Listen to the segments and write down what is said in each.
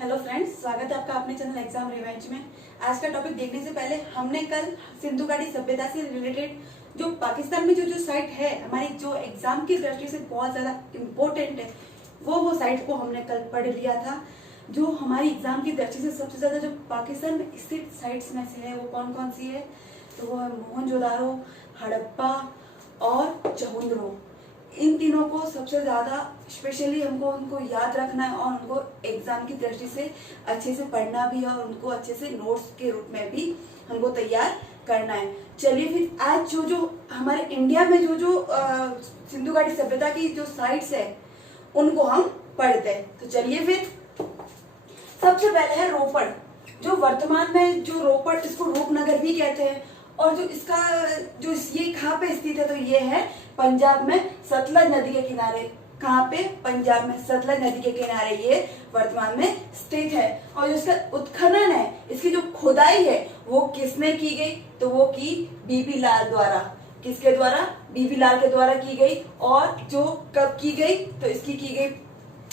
Hello friends, स्वागत है आपका अपने चैनल एग्जाम रिवेंज में। आज का टॉपिक देखने से पहले हमने कल सिंधु घाटी सभ्यता से रिलेटेड जो पाकिस्तान में जो साइट है हमारी, जो एग्जाम की दृष्टि से बहुत ज्यादा इम्पोर्टेंट है, वो साइट को हमने कल पढ़ लिया था। जो हमारी एग्जाम की दृष्टि से सबसे ज्यादा जो पाकिस्तान में स्थित साइट्स में से है वो कौन कौन सी है, तो वो है मोहनजोदारो, हड़प्पा और चहुंद्रो। इन तीनों को सबसे ज्यादा स्पेशली हमको उनको याद रखना है और उनको एग्जाम की दृष्टि से अच्छे से पढ़ना भी है और उनको अच्छे से नोट्स के रूप में भी हमको तैयार करना है। चलिए फिर आज जो हमारे इंडिया में जो सिंधु घाटी सभ्यता की जो साइट्स है उनको हम पढ़ते हैं। तो चलिए फिर सबसे पहले है रोपड़। जो वर्तमान में जो रोपड़, इसको रूपनगर भी कहते हैं, और जो इसका जो ये कहाँ पे स्थित है, तो ये है पंजाब में सतलज नदी के किनारे। कहाँ पे? पंजाब में सतलज नदी के किनारे ये वर्तमान में स्थित है। और जो इसका उत्खनन है, इसकी जो खुदाई है वो किसने की गई, तो वो की बीबी लाल द्वारा। किसके द्वारा? बीबी लाल के द्वारा की गई। और जो कब की गई, तो इसकी की गई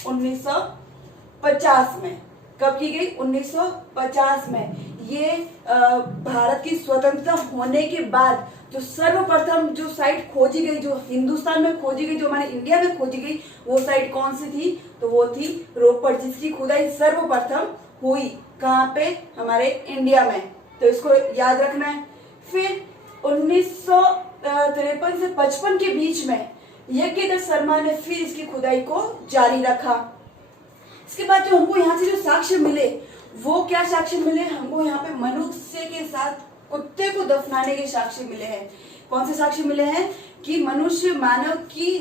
1950 में। कब की गई? 1950 में। ये भारत की स्वतंत्रता होने के बाद जो सर्वप्रथम जो साइट खोजी गई, जो हिंदुस्तान में खोजी गई, जो हमारे इंडिया में खोजी गई, वो साइट कौन सी थी, तो वो थी रोपड़, जिसकी खुदाई सर्वप्रथम हुई। कहाँ पे? हमारे इंडिया में। तो इसको याद रखना है। फिर 1953 से 55 के बीच में यज्ञदत्त शर्मा ने फिर इसकी खुदाई को जारी रखा। इसके बाद जो हमको यहाँ से जो साक्ष्य मिले, वो क्या साक्ष्य मिले हमको? यहाँ पे मनुष्य के साथ कुत्ते को दफनाने के साक्ष्य मिले हैं। कौन से साक्ष्य मिले हैं? कि मनुष्य, मानव की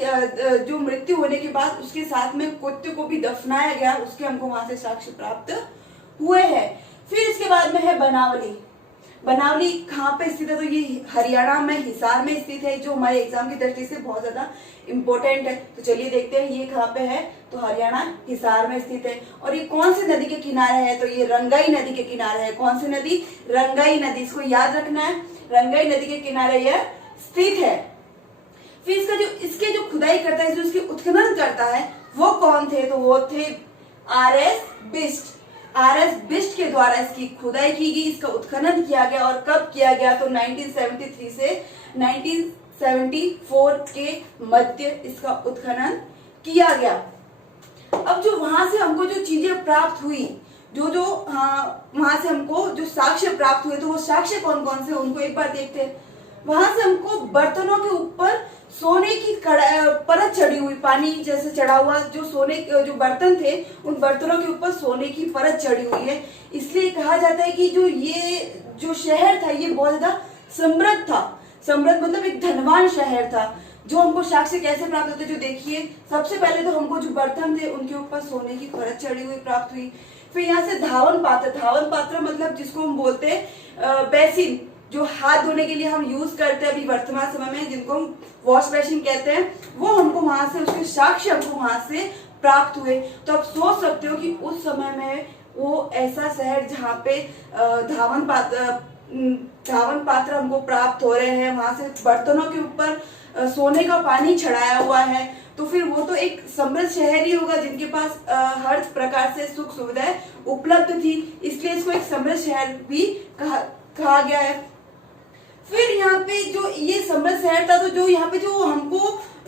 जो मृत्यु होने के बाद उसके साथ में कुत्ते को भी दफनाया गया, उसके हमको वहां से साक्ष्य प्राप्त हुए हैं। फिर इसके बाद में है बनावली। बनावली कहाँ पे स्थित है, तो ये हरियाणा में हिसार में स्थित है, जो हमारे एग्जाम की दृष्टि से बहुत ज्यादा इम्पोर्टेंट है। तो चलिए देखते हैं ये कहाँ पे है, तो हरियाणा हिसार में स्थित है। और ये कौन सी नदी के किनारे है, तो ये रंगाई नदी के किनारे है। कौन सी नदी? रंगाई नदी। इसको याद रखना है, रंगाई नदी के किनारे यह स्थित है। फिर इसके जो खुदाई करता है, जो इसकी उत्खनन करता है, वो कौन थे, तो वो थे आर.एस. बिष्ट। आर.एस. बिष्ट के द्वारा इसकी खुदाई की गई, इसका उत्खनन किया गया। और कब किया गया, तो 1973 से 1974 के मध्य इसका उत्खनन किया गया। अब जो वहां से हमको जो चीजें प्राप्त हुई, वहां से हमको जो साक्ष्य प्राप्त हुए, तो वो साक्ष्य कौन कौन से, उनको एक बार देखते हैं। वहां से हमको बर्तनों के ऊपर सोने की परत चढ़ी हुई, पानी जैसे चढ़ा हुआ जो सोने जो बर्तन थे, उन बर्तनों के ऊपर सोने की परत चढ़ी हुई है। इसलिए कहा जाता है कि ये जो शहर था ये बहुत ज्यादा समृद्ध था। समृद्ध मतलब एक धनवान शहर था। जो हमको साक्ष्य कैसे प्राप्त होते, जो देखिए, सबसे पहले तो हमको जो बर्तन थे उनके ऊपर सोने की परत चढ़ी हुई प्राप्त हुई। फिर यहाँ से धावन पात्र मतलब जिसको हम बोलते हैं बेसिन, जो हाथ धोने के लिए हम यूज करते हैं अभी वर्तमान समय में, जिनको हम वॉश बेसिन कहते हैं, वो हमको वहां से, उसके साक्ष्य हमको वहां से प्राप्त हुए। तो आप सोच सकते हो कि उस समय में वो ऐसा शहर जहाँ पे धावन पात्र हमको प्राप्त हो रहे हैं, वहां से बर्तनों के ऊपर सोने का पानी चढ़ाया हुआ है, तो फिर वो तो एक समृद्ध शहर ही होगा, जिनके पास हर प्रकार से सुख सुविधाएं उपलब्ध थी। इसलिए इसको एक समृद्ध शहर भी कहा गया है। फिर यहाँ पे जो ये समृद्ध शहर था, तो जो यहाँ पे जो हमको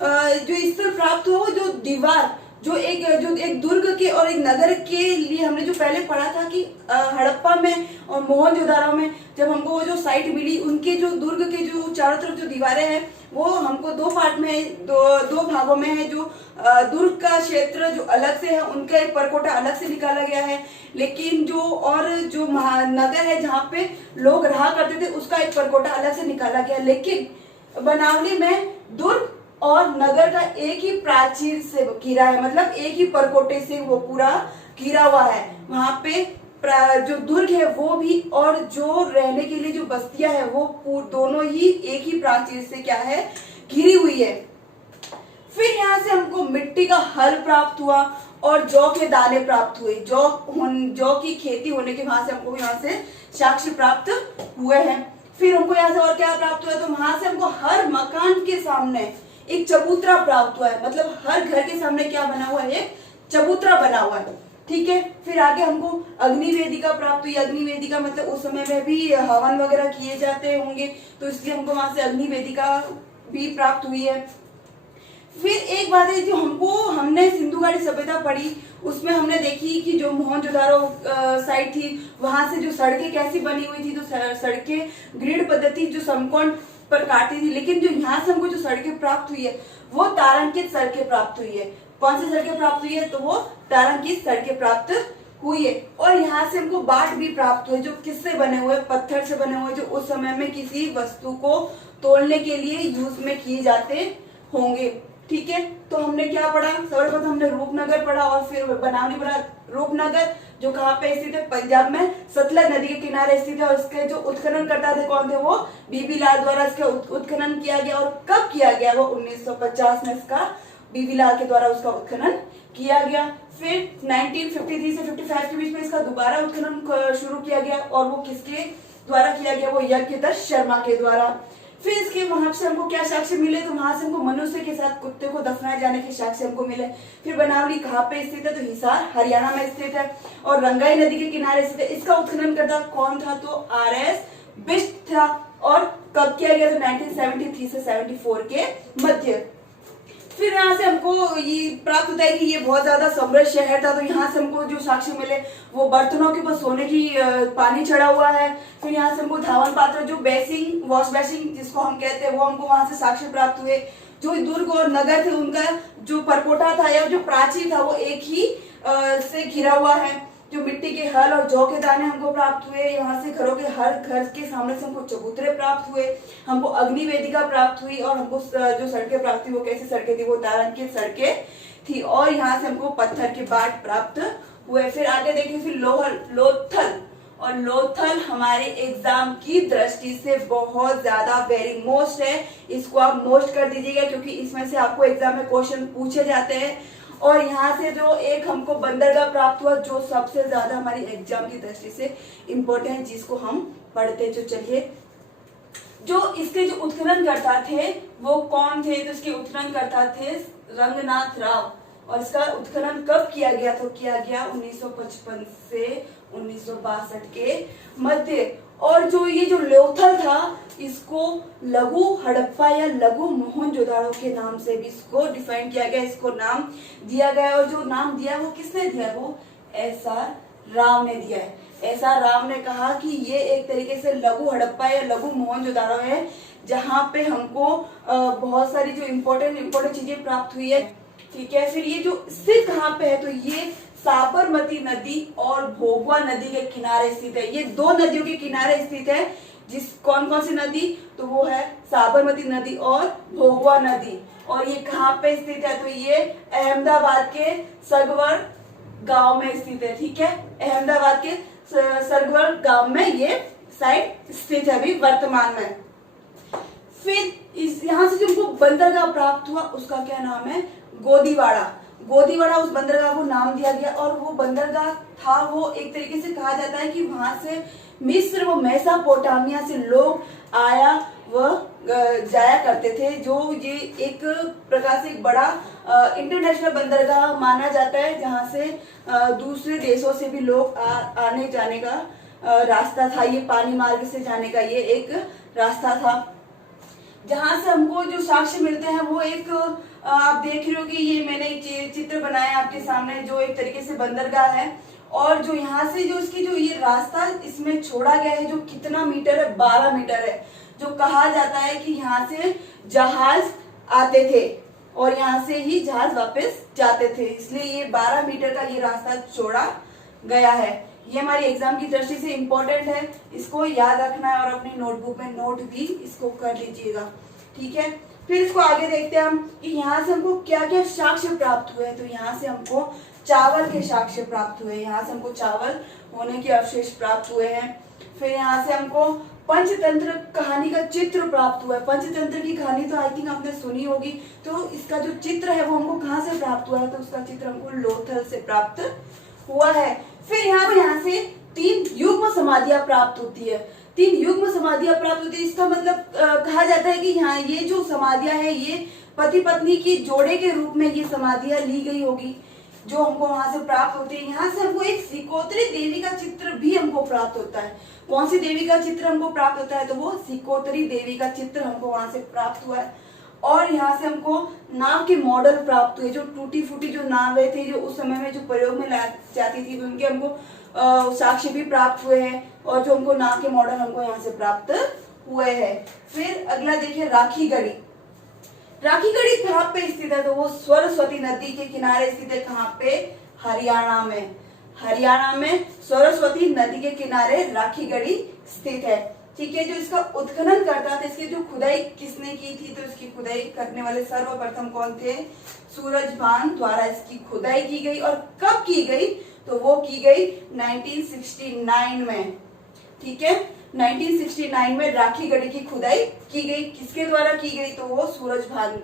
जो स्थल प्राप्त हुआ, वो जो दीवार, जो एक दुर्ग के और एक नगर के लिए हमने जो पहले पढ़ा था कि हड़प्पा में और मोहनजोदारो में जब हमको वो जो साइट मिली, उनके जो दुर्ग के जो चारों तरफ जो दीवारें हैं, वो हमको दो पार्ट में, दो भागों में है। जो दुर्ग का क्षेत्र जो अलग से है, उनका एक परकोटा अलग से निकाला गया है, लेकिन जो महानगर है जहाँ पे लोग रहा करते थे, उसका एक परकोटा अलग से निकाला गया। लेकिन बनावली में दुर्ग और नगर का एक ही प्राचीर से घिरा है, मतलब एक ही परकोटे से वो पूरा घिरा हुआ है। वहां पे जो दुर्ग है वो भी, और जो रहने के लिए जो बस्तियां है वो दोनों ही एक ही प्राचीर से क्या है, घिरी हुई है। फिर यहाँ से हमको मिट्टी का हल प्राप्त हुआ और जौ के दाने प्राप्त हुए। जौ की खेती होने के वहां से हमको यहाँ से साक्ष्य प्राप्त हुए हैं। फिर हमको यहाँ से और क्या प्राप्त हुआ, तो वहां से हमको हर मकान के सामने एक चबूतरा प्राप्त हुआ है। मतलब हर घर के सामने क्या बना हुआ है, एक चबूतरा बना हुआ है। ठीक है। फिर आगे हमको अग्नि वेदिका प्राप्त हुई। अग्नि वेदिका मतलब उस समय में भी हवन वगैरह किए जाते होंगे, तो इसलिए हमको वहां से अग्नि वेदिका भी प्राप्त हुई है। फिर एक बात है जो हमने सिंधु घाटी सभ्यता पढ़ी, उसमें हमने देखी कि जो मोहनजोदारो साइड थी वहां से जो सड़कें कैसी बनी हुई थी, तो सड़कें ग्रिड पद्धति जो समकोण पर काटी थी। लेकिन जो यहाँ से हमको जो सड़कें प्राप्त हुई है वो तारांकित सड़कें प्राप्त हुई है। कौन सी सड़कें प्राप्त हुई है, तो वो तारांकित सड़कें प्राप्त हुई है। और यहाँ से हमको बाट भी प्राप्त हुए जो किससे बने हुए, पत्थर से बने हुए, जो उस समय में किसी वस्तु को तोड़ने के लिए यूज में किए जाते होंगे। ठीक है, तो हमने क्या पढ़ा, सर्वप्रथम हमने रूपनगर पढ़ा और फिर बनावनी पढ़ा। रूपनगर जो कहाँ पे स्थित है, पंजाब में सतलज नदी के किनारे स्थित है। और इसके जो उत्खनन करता थे कौन थे, वो बीबी लाल द्वारा इसका उत्खनन किया गया। और कब किया गया, वो 1950 में इसका बीबी लाल के द्वारा उसका उत्खनन किया गया। फिर 1953 से 55 के बीच में इसका दोबारा उत्खनन शुरू किया गया और वो किसके द्वारा किया गया, वो यज्ञदत्त शर्मा के द्वारा। फिर इसके वहां से हमको क्या साक्ष्य मिले, तो वहां से हमको मनुष्य के साथ कुत्ते को दफनाए जाने के साक्ष्य हमको मिले। फिर बनावली कहाँ पे स्थित है, तो हिसार हरियाणा में स्थित है और रंगाई नदी के किनारे स्थित है। इसका उत्खनन करता कौन था, तो आर.एस. बिष्ट था। और कब किया गया, तो 1973 से 74 के मध्य। फिर यहाँ से हमको ये प्राप्त होता है कि ये बहुत ज्यादा समृद्ध शहर था। तो यहाँ से हमको जो साक्ष्य मिले वो बर्तनों के ऊपर सोने की पानी चढ़ा हुआ है। फिर यहाँ से हमको धावन पात्र जो बेसिंग वॉश बेसिंग जिसको हम कहते हैं वो हमको वहां से साक्ष्य प्राप्त हुए। जो दुर्ग और नगर थे उनका जो परकोटा था या जो प्राचीर था वो एक ही से घिरा हुआ है। जो मिट्टी के हल और जौ के दाने हमको प्राप्त हुए। यहाँ से घरों के हर घर के सामने से हमको चबूतरे प्राप्त हुए। हमको अग्नि वेदिका प्राप्त हुई और हमको जो सड़कें प्राप्त हुई वो कैसी सड़कें थी, वो तारांकित सड़कें थी। और यहाँ से हमको पत्थर के बाट प्राप्त हुए। फिर आगे देखिए, फिर लोथल और लोथल हमारे एग्जाम की दृष्टि से बहुत ज्यादा वेरी मोस्ट है। इसको आप मोस्ट कर दीजिएगा क्योंकि इसमें से आपको एग्जाम में क्वेश्चन पूछे जाते हैं। और यहाँ से जो एक हमको बंदरगाह प्राप्त हुआ जो सबसे ज्यादा हमारी एग्जाम की दृष्टि से इम्पोर्टेंट, जिसको हम पढ़ते। जो चलिए, जो इसके जो उत्खनन करता थे वो कौन थे, तो इसके उत्खनन करता थे रंगनाथ राव। और इसका उत्खनन कब किया गया, तो किया गया 1955 से 1962 के मध्य। और जो ये जो लोथल था इसको लघु हड़प्पा या लघु मोहनजोदाड़ो के नाम से भी इसको डिफाइन किया गया, इसको नाम दिया गया। और जो नाम दिया वो किसने दिया, वो एस.आर. राव ने दिया है। एस.आर. राव ने कहा कि ये एक तरीके से लघु हड़प्पा या लघु मोहनजोदाड़ो है जहाँ पे हमको बहुत सारी जो इम्पोर्टेंट चीजें प्राप्त हुई है। ठीक है, फिर ये जो स्थित कहाँ पे है, तो ये साबरमती नदी और भोगवा नदी के किनारे स्थित है। ये दो नदियों के किनारे स्थित है। कौन कौन सी नदी, तो वो है साबरमती नदी और भोगवा नदी। और ये कहाँ पे स्थित है, तो ये अहमदाबाद के सरगवर गांव में स्थित है। ठीक है, अहमदाबाद के सरगवर गांव में ये साइट स्थित है अभी वर्तमान में। फिर इस यहाँ से जो हमको बंदरगाह प्राप्त हुआ उसका क्या नाम है, गोदीवाड़ा। गोदीवाड़ा उस बंदरगाह को नाम दिया गया। और वो बंदरगाह था, वो एक तरीके से कहा जाता है कि वहां से मिस्र व मेसोपोटामिया से लोग आया व जाया करते थे। जो ये एक प्रकार से एक बड़ा इंटरनेशनल बंदरगाह माना जाता है जहां से दूसरे देशों से भी लोग आने जाने का रास्ता था। ये पानी मार्ग से जाने का ये एक रास्ता था। जहां से हमको जो साक्ष्य मिलते हैं वो एक आप देख रहे हो कि ये मैंने एक चित्र बनाया आपके सामने जो एक तरीके से बंदरगाह है। और जो यहाँ से जो इसकी जो ये रास्ता इसमें छोड़ा गया है जो कितना मीटर है, 12 मीटर है। जो कहा जाता है कि यहाँ से जहाज आते थे और यहाँ से ही जहाज वापस जाते थे, इसलिए ये 12 मीटर का ये रास्ता छोड़ा गया है। ये हमारी एग्जाम की दृष्टि से इम्पोर्टेंट है, इसको याद रखना है और अपनी नोटबुक में नोट भी इसको कर लीजिएगा। ठीक है, फिर इसको आगे देखते हैं हम कि यहाँ से हमको क्या क्या साक्ष्य प्राप्त हुए। तो यहाँ से हमको चावल के साक्ष्य प्राप्त हुए। यहाँ से हमको चावल होने के अवशेष प्राप्त हुए हैं। फिर यहाँ से हमको पंचतंत्र कहानी का चित्र प्राप्त हुआ है। पंचतंत्र की कहानी तो आई थिंक आपने सुनी होगी। तो इसका जो चित्र है वो हमको कहाँ से प्राप्त हुआ है, तो उसका चित्र हमको लोथल से प्राप्त हुआ है। फिर यहाँ से 3 युग्म समाधियां प्राप्त होती है। 3 युग्म समाधियां प्राप्त होती है। इसका मतलब कहा जाता है कि यहाँ ये जो समाधियां है ये पति पत्नी की जोड़े के रूप में ये समाधियां ली गई होगी। जो हमको वहां से प्राप्त होती है। यहाँ से हमको एक सिकोत्री देवी का चित्र भी हमको प्राप्त होता है। कौन सी देवी का चित्र हमको प्राप्त होता है? तो वो सिकोत्री देवी का चित्र हमको वहां से प्राप्त हुआ है। और यहाँ से हमको नाव के मॉडल प्राप्त हुए, जो टूटी फूटी जो नावें थी जो उस समय में जो प्रयोग में लाई जाती थी, उनके हमको साक्ष्य भी प्राप्त हुए हैं। और जो हमको नाव के मॉडल हमको यहाँ से प्राप्त हुए हैं। फिर अगला देखिए राखी गढ़ी। राखी गढ़ी कहाँ पे स्थित है? तो वो सरस्वती नदी के किनारे स्थित है। कहाँ पे? हरियाणा में। हरियाणा में सरस्वती नदी के किनारे राखी गढ़ी स्थित है। ठीक है, जो इसका उत्खनन करता था, इसकी जो खुदाई किसने की थी? तो इसकी खुदाई करने वाले सर्वप्रथम कौन थे? सूरजभान द्वारा इसकी खुदाई की गई। और कब की गई? तो वो की गई 1969 में। ठीक है, 1969 में राखी गढ़ी की खुदाई की गई। किसके द्वारा की गई? तो वो सूरजभान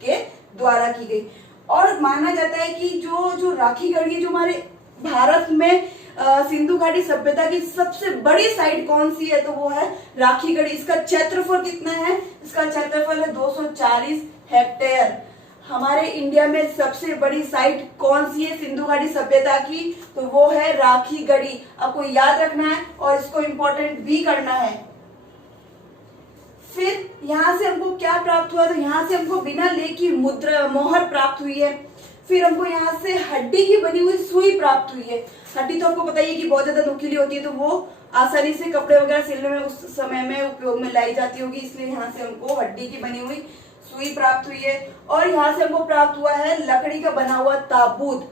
के द्वारा की गई। और माना जाता है कि जो राखी गढ़ी जो हमारे भारत में सिंधु घाटी सभ्यता की सबसे बड़ी साइट कौन सी है? तो वो है राखी गढ़ी। इसका क्षेत्रफल कितना है? इसका क्षेत्रफल है 240 हेक्टेयर। हमारे इंडिया में सबसे बड़ी साइट कौन सी है सिंधु घाटी सभ्यता की? तो वो है राखी गढ़ी। आपको याद रखना है और इसको इम्पोर्टेंट भी करना है। फिर यहाँ से हमको क्या प्राप्त हुआ? तो यहाँ से हमको बिना लेख की मुद्रा मोहर प्राप्त हुई है। फिर हमको यहाँ से हड्डी की बनी हुई सुई प्राप्त हुई है। हड्डी तो आपको पता ही है कि बहुत ज्यादा नुकीली होती है, तो वो आसानी से कपड़े वगैरह सिलने में उस समय में उपयोग में लाई जाती होगी, इसलिए यहाँ से हमको हड्डी की बनी हुई सुई प्राप्त हुई है। और यहाँ से हमको प्राप्त हुआ है लकड़ी का बना हुआ ताबूत।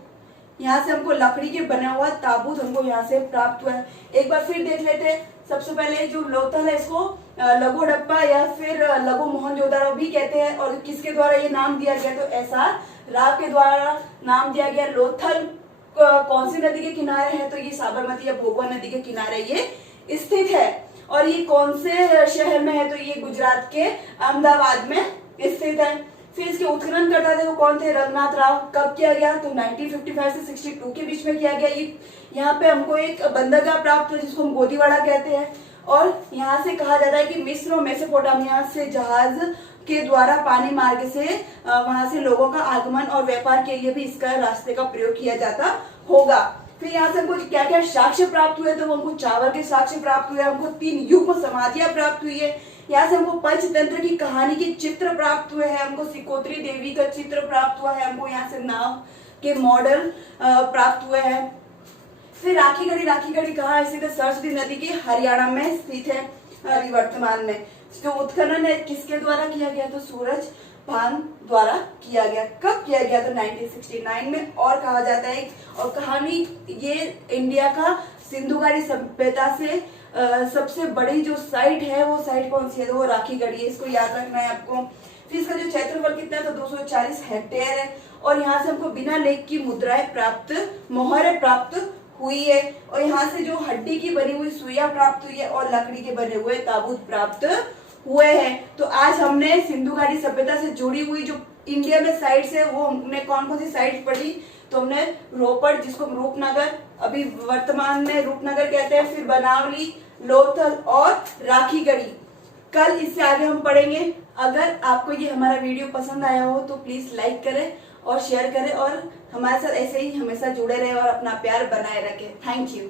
यहाँ से हमको लकड़ी के बना हुआ ताबूत हमको यहाँ से प्राप्त हुआ है। एक बार फिर देख लेते हैं। सबसे पहले जो लोथल है, इसको लघु हड़प्पा या फिर लघु मोहनजोदड़ो भी कहते हैं। और किसके द्वारा ये नाम दिया गया? तो एसआर राव के द्वारा नाम दिया गया। लोथल कौन सी नदी के किनारे है? तो ये साबरमती या भोगवा नदी के किनारे ये स्थित है। और ये कौन से शहर में है? तो ये गुजरात के अहमदाबाद में स्थित है। फिर इसके उत्खनन करता थे वो कौन थे? रघुनाथ राव। कब किया गया? तो 1955 से 62 के बीच में किया गया। ये यहाँ पे हमको एक बंदरगाह प्राप्त हुआ जिसको हम गोदीवाड़ा कहते हैं। और यहाँ से कहा जाता है कि मिस्र और मेसोपोटामिया से जहाज के द्वारा पानी मार्ग से वहां से लोगों का आगमन और व्यापार के लिए भी इसका रास्ते का प्रयोग किया जाता होगा। फिर यहाँ से हमको क्या क्या साक्ष्य प्राप्त हुए? तो हमको चावल के साक्ष्य प्राप्त हुए, हमको 3 युग समाधियां प्राप्त हुई है। यहाँ से हमको पंचतंत्र की कहानी के चित्र प्राप्त हुए हैं, हमको सिकोत्री देवी का चित्र प्राप्त हुआ है, हमको यहाँ से नाव के मॉडल प्राप्त हुए हैं। फिर राखी गढ़ी कहाँ स्थित है? सरस्वती नदी के हरियाणा में स्थित है अभी वर्तमान में। जो उत्खनन है किसके द्वारा किया गया? तो सूरजभान द्वारा किया गया। कब किया गया? तो 1969 में। और कहा जाता है और कहानी ये इंडिया का सिंधु घाटी सभ्यता से सबसे बड़ी जो साइट है वो साइट कौन सी है? तो वो राखी गढ़ी है। इसको याद रखना है आपको। फिर इसका जो क्षेत्रफल कितना है? तो 240 हेक्टेयर है। और यहाँ से हमको बिना लेख की मुद्राएं प्राप्त मोहरें प्राप्त हुई है। और यहाँ से जो हड्डी की बनी हुई सुइयां प्राप्त हुई है और लकड़ी के बने हुए ताबूत प्राप्त हुए हैं। तो आज हमने सिंधु घाटी सभ्यता से जुड़ी हुई जो इंडिया में साइट्स है वो हमने कौन सी साइट पढ़ी? तो हमने रोपड़, जिसको रूपनगर अभी वर्तमान में रूपनगर कहते हैं, फिर बनावली, लोथल और राखी गढ़ी। कल इससे आगे हम पढ़ेंगे। अगर आपको ये हमारा वीडियो पसंद आया हो तो प्लीज लाइक करें और शेयर करें और हमारे साथ ऐसे ही हमेशा जुड़े रहे और अपना प्यार बनाए रखें। Thank you.